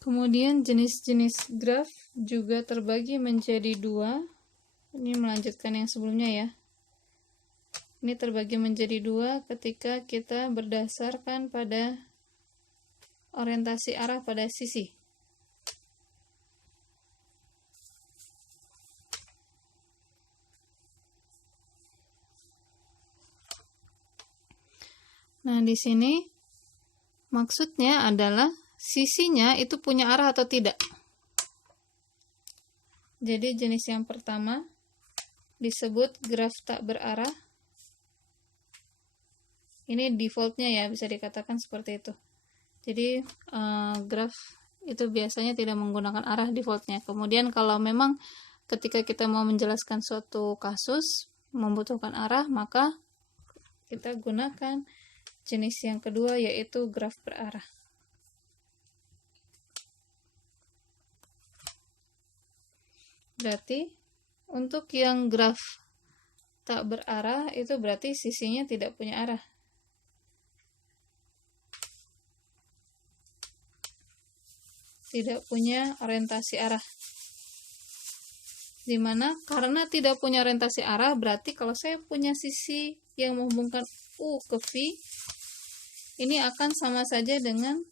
Kemudian jenis-jenis graf juga terbagi menjadi dua. Ini melanjutkan yang sebelumnya ya. Ini terbagi menjadi dua ketika kita berdasarkan pada orientasi arah pada sisi. Nah, di sini maksudnya adalah sisinya itu punya arah atau tidak. Jadi jenis yang pertama disebut graf tak berarah. Ini defaultnya ya, bisa dikatakan seperti itu. Jadi graf itu biasanya tidak menggunakan arah defaultnya. Kemudian kalau memang ketika kita mau menjelaskan suatu kasus membutuhkan arah, maka kita gunakan jenis yang kedua, yaitu graf berarah. Berarti untuk yang graf tak berarah itu berarti sisinya tidak punya arah. Tidak punya orientasi arah. Dimana karena tidak punya orientasi arah, berarti kalau saya punya sisi yang menghubungkan U ke V, ini akan sama saja dengan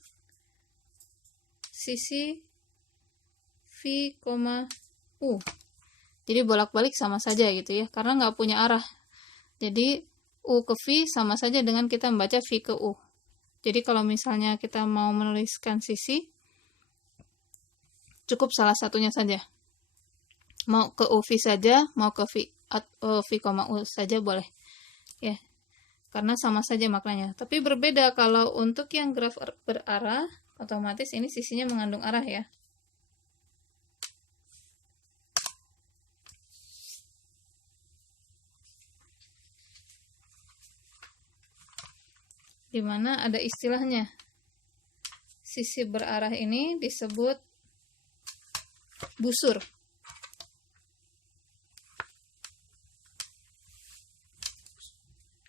sisi V, U. Jadi bolak-balik sama saja gitu ya, karena nggak punya arah. Jadi U ke V sama saja dengan kita membaca V ke U. Jadi kalau misalnya kita mau menuliskan sisi, cukup salah satunya saja. Mau ke UV saja, mau ke V, U saja boleh. Ya, karena sama saja maknanya. Tapi berbeda kalau untuk yang graf berarah, otomatis ini sisinya mengandung arah ya. Dimana ada istilahnya. Sisi berarah ini disebut busur.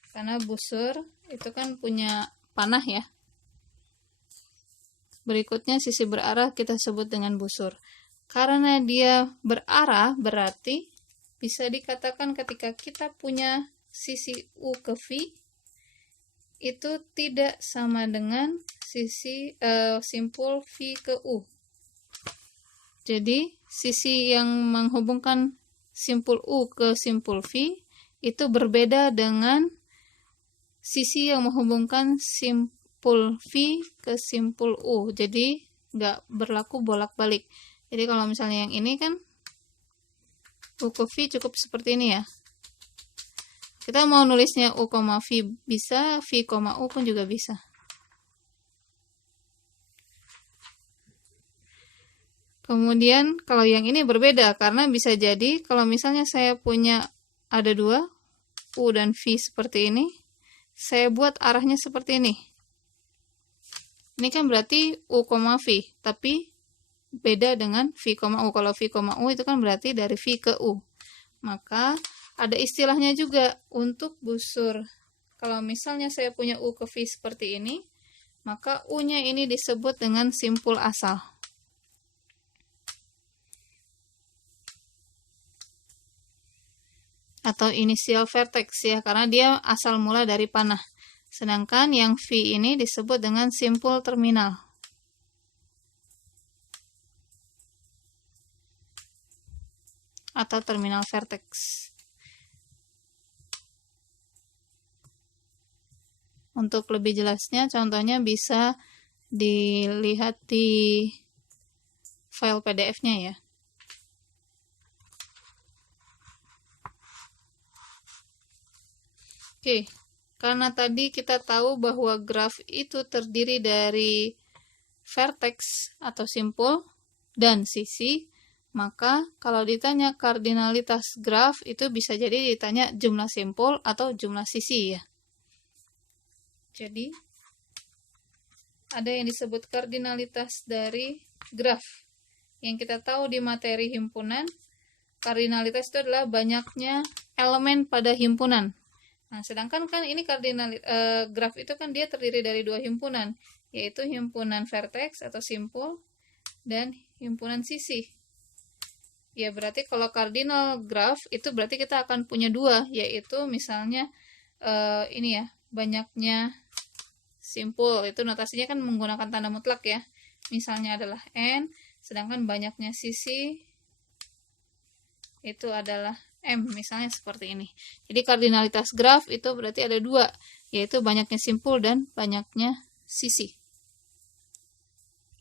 Karena busur itu kan punya panah ya. Berikutnya sisi berarah kita sebut dengan busur. Karena dia berarah berarti bisa dikatakan ketika kita punya sisi U ke V itu tidak sama dengan sisi simpul V ke U. Jadi sisi yang menghubungkan simpul U ke simpul V itu berbeda dengan sisi yang menghubungkan simpul V ke simpul U. Jadi nggak berlaku bolak-balik. Jadi kalau misalnya yang ini kan U ke V cukup seperti ini ya. Kita mau nulisnya U, V bisa, V, U pun juga bisa. Kemudian kalau yang ini berbeda karena bisa jadi kalau misalnya saya punya ada dua U dan V seperti ini, saya buat arahnya seperti ini. Ini kan berarti U, V, tapi beda dengan V, U. Kalau V, U itu kan berarti dari V ke U. Maka ada istilahnya juga untuk busur. Kalau misalnya saya punya U ke V seperti ini, maka U-nya ini disebut dengan simpul asal. Atau inisial vertex ya, karena dia asal mula dari panah. Sedangkan yang V ini disebut dengan simpul terminal. Atau terminal vertex. Untuk lebih jelasnya, contohnya bisa dilihat di file PDF-nya ya. Oke, karena tadi kita tahu bahwa graf itu terdiri dari vertex atau simpul dan sisi, maka kalau ditanya kardinalitas graf itu bisa jadi ditanya jumlah simpul atau jumlah sisi ya. Jadi ada yang disebut kardinalitas dari graf. Yang kita tahu di materi himpunan, kardinalitas itu adalah banyaknya elemen pada himpunan. Nah, sedangkan kan ini graf itu kan dia terdiri dari dua himpunan, yaitu himpunan vertex atau simpul dan himpunan sisi. Ya, berarti kalau cardinal graph itu berarti kita akan punya dua, yaitu misalnya ini ya, banyaknya simpul, itu notasinya kan menggunakan tanda mutlak ya. Misalnya adalah n, sedangkan banyaknya sisi itu adalah m, misalnya seperti ini. Jadi kardinalitas graf itu berarti ada dua, yaitu banyaknya simpul dan banyaknya sisi.